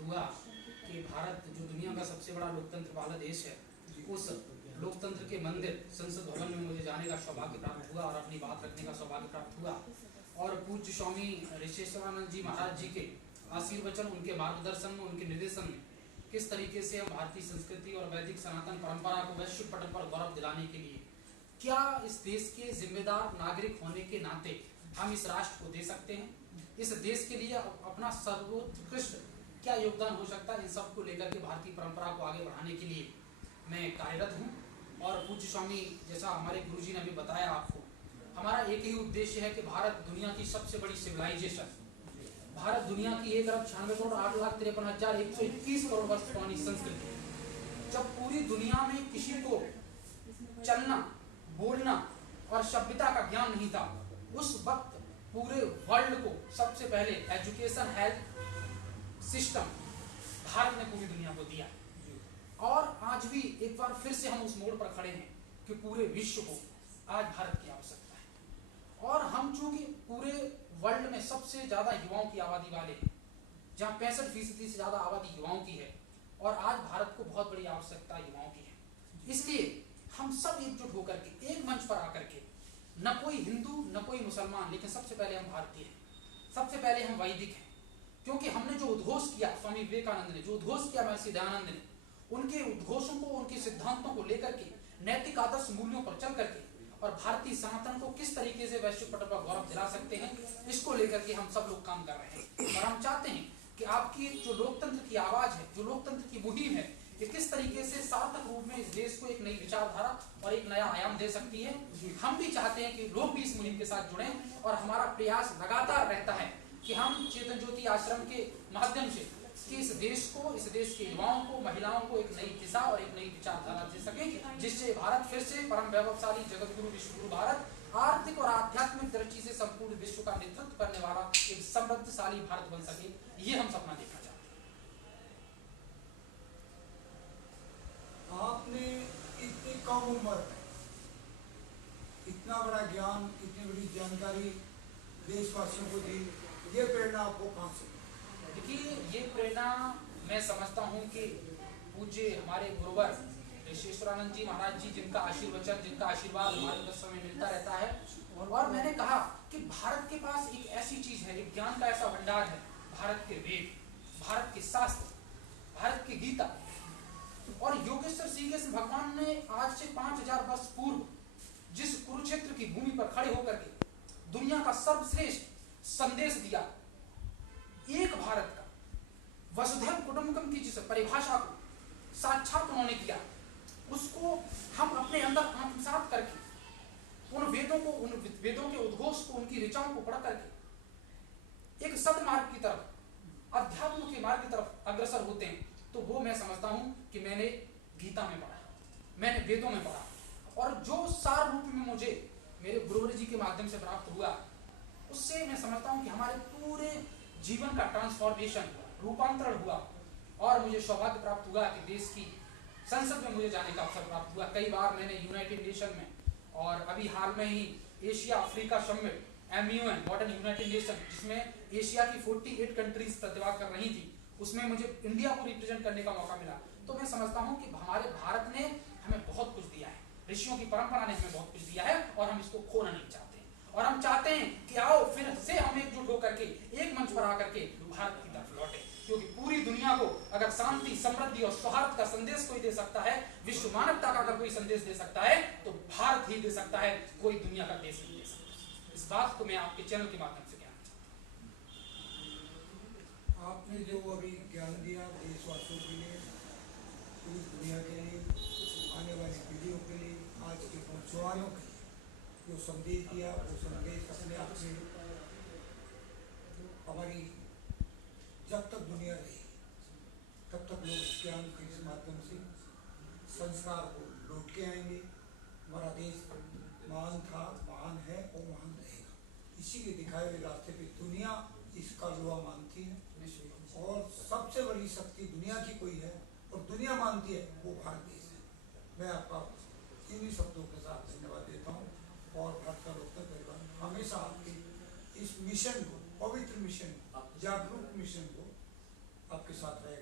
प्राप्त हुआ कि भारत जो दुनिया का सबसे बड़ा लोकतंत्र वाला देश है, उस लोकतंत्र के मंदिर संसद भवन में मुझे जाने का सौभाग्य प्राप्त हुआ और अपनी बात रखने का सौभाग्य प्राप्त हुआ। और पूज्य स्वामी ऋषेश्वरानंद जी महाराज जी के आशीर्वचन, उनके मार्गदर्शन में, उनके निर्देशन में किस तरीके से हम भारतीय संस्कृति और वैदिक सनातन परंपरा को वैश्विक पटल पर गौरव दिलाने के लिए क्या इस देश के जिम्मेदार नागरिक होने के नाते हम इस राष्ट्र को दे सकते हैं, इस देश के लिए अपना सर्वोत्कृष्ट क्या योगदान हो सकता है, इन सब को लेकर के भारतीय परंपरा को आगे बढ़ाने के लिए मैं कार्यरत हूँ। और पूज्य स्वामी जैसा हमारे गुरुजी ने अभी बताया आपको, हमारा एक ही उद्देश्य है कि भारत दुनिया की सबसे बड़ी सिविलाइजेशन, भारत दुनिया की 1,96,08,53,121 करोड़ वर्ष पुरानी संस्कृति, जब पूरी दुनिया में किसी को चलना, बोलना और सभ्यता का ज्ञान नहीं था, उस वक्त पूरे वर्ल्ड को सबसे पहले एजुकेशन हेल्थ सिस्टम भारत ने पूरी दुनिया को दिया। और आज भी एक बार फिर से हम उस मोड़ पर खड़े हैं कि पूरे विश्व को आज भारत की आवश्यकता है। और हम चूंकि पूरे वर्ल्ड में सबसे ज्यादा युवाओं की आबादी वाले हैं, जहां 65% से ज्यादा आबादी युवाओं की है, और आज भारत को बहुत बड़ी आवश्यकता युवाओं की है। इसलिए हम सब एकजुट होकर के एक मंच पर आकर के, न कोई हिंदू न कोई मुसलमान, लेकिन सबसे पहले हम भारतीय हैं, सबसे पहले हम वैदिक हैं, क्योंकि हमने जो उद्घोष किया, स्वामी विवेकानंद ने जो उद्घोष किया, महर्षि दयानंद ने, उनके उद्घोषों को, उनके सिद्धांतों को लेकर के, नैतिक आदर्श मूल्यों पर चल करके और भारतीय सनातन को किस तरीके से वैश्विक पटल पर गौरव दिला सकते हैं, इसको लेकर के हम सब लोग काम कर रहे हैं। और हम चाहते हैं कि आपकी जो लोकतंत्र की आवाज है, जो लोकतंत्र की मुहिम है, ये किस तरीके से सार्थक रूप में इस देश को एक नई विचारधारा और एक नया आयाम दे सकती है। हम भी चाहते हैं कि लोग भी इस मुहिम के साथ जुड़ें, और हमारा प्रयास लगातार रहता है कि हम चेतन ज्योति आश्रम के माध्यम से कि इस देश को, इस देश के युवाओं को, महिलाओं को एक नई दिशा और एक नई विचारधारा दे सके, जिससे भारत फिर से परम वैभवशाली जगत गुरु विश्व गुरु भारत, आर्थिक और आध्यात्मिक दृष्टि से संपूर्ण विश्व का नेतृत्व करने वाला एक समृद्धशाली भारत बन सके। ये हम सपना देखना चाहते हैं। आपने इतनी कम उम्र में इतना बड़ा ज्ञान, इतनी बड़ी जानकारी देशवासियों को दी, ये प्रेरणा आपको कहाँ से? देखिए, ये प्रेरणा मैं समझता हूँ कि पूज्य हमारे गुरुवर ऋषेश्वरानंद जी महाराज जी, जिनका आशीर्वचन, जिनका आशीर्वाद मार्गदर्शन में मिलता रहता है। और मैंने कहा कि भारत के पास एक ऐसी चीज है, एक ज्ञान का ऐसा भंडार है, भारत के वेद, भारत के शास्त्र, भारत की गीता। और योगेश्वर श्री कृष्ण भगवान ने आज से 5000 वर्ष पूर्व जिस कुरुक्षेत्र की भूमि पर खड़े होकर के दुनिया का सर्वश्रेष्ठ संदेश दिया, एक भारत का, वसुधैव कुटुंबकम की जिस परिभाषा को साक्षात उन्होंने किया, उसको हम अपने अंदर आत्मसात करके उन वेदों को, उन वेदों के उद्घोष को, उनकी ऋचाओं को पढ़ करके एक सदमार्ग की तरफ, अध्यात्म के मार्ग की तरफ अग्रसर होते हैं, तो वो मैं समझता हूं कि मैंने गीता में पढ़ा, मैंने वेदों में पढ़ा, और जो सार रूप में मुझे मेरे गुरुवर जी के माध्यम से प्राप्त हुआ, उससे मैं समझता हूं कि हमारे पूरे जीवन का ट्रांसफॉर्मेशन, रूपांतरण हुआ। और मुझे सौभाग्य प्राप्त हुआ कि देश की संसद में मुझे जाने का अवसर प्राप्त हुआ। कई बार मैंने यूनाइटेड नेशन में, और अभी हाल में ही Asia Africa summit, MUN modern united nation, जिसमें एशिया की 48 कंट्रीज प्रतिभाग कर रही थी, उसमें मुझे इंडिया को रिप्रेजेंट करने का मौका मिला। तो मैं समझता हूँ कि हमारे भारत ने हमें बहुत कुछ दिया है, ऋषियों की परंपरा ने हमें बहुत कुछ दिया है, और हम इसको खोना नहीं चाहते। और हम चाहते हैं कि आओ फिर से हम एकजुट होकर के एक मंच पर आकर के भारत की तरफ लौटे, क्योंकि पूरी दुनिया को अगर शांति, समृद्धि और सौहार्द का संदेश कोई दे सकता है, विश्व मानवता का अगर कोई संदेश दे सकता है, तो भारत ही दे सकता है, कोई दुनिया का देश नहीं दे सकता। इस बात को मैं आपके चैनल के माध्यम से कहना चाहता हूँ। आपने जो अभी ज्ञान दिया देशवासियों के लिए, पूरी दुनिया के लिए, आने वाली पीढ़ियों के लिए, आज के नौजवानों के लिए जो संदेश दिया, वो संदेश अपने आप में हमारी जब तक दुनिया रही तब तक लोग इस ज्ञान के इस माध्यम से संस्कार को लौट के आएंगे। हमारा देश महान था, महान है और महान रहेगा। इसी के दिखाए हुए रास्ते पे दुनिया इसका युवा मानती है, और सबसे बड़ी शक्ति दुनिया की कोई है और दुनिया मानती है, वो भारत देश है। मैं आपका इन्हीं शब्दों के साथ धन्यवाद देता हूँ, और भारत का लोकतंत्र परिवार हमेशा आपके इस मिशन को, पवित्र मिशन, जागरूक मिशन को आपके साथ रहेगा।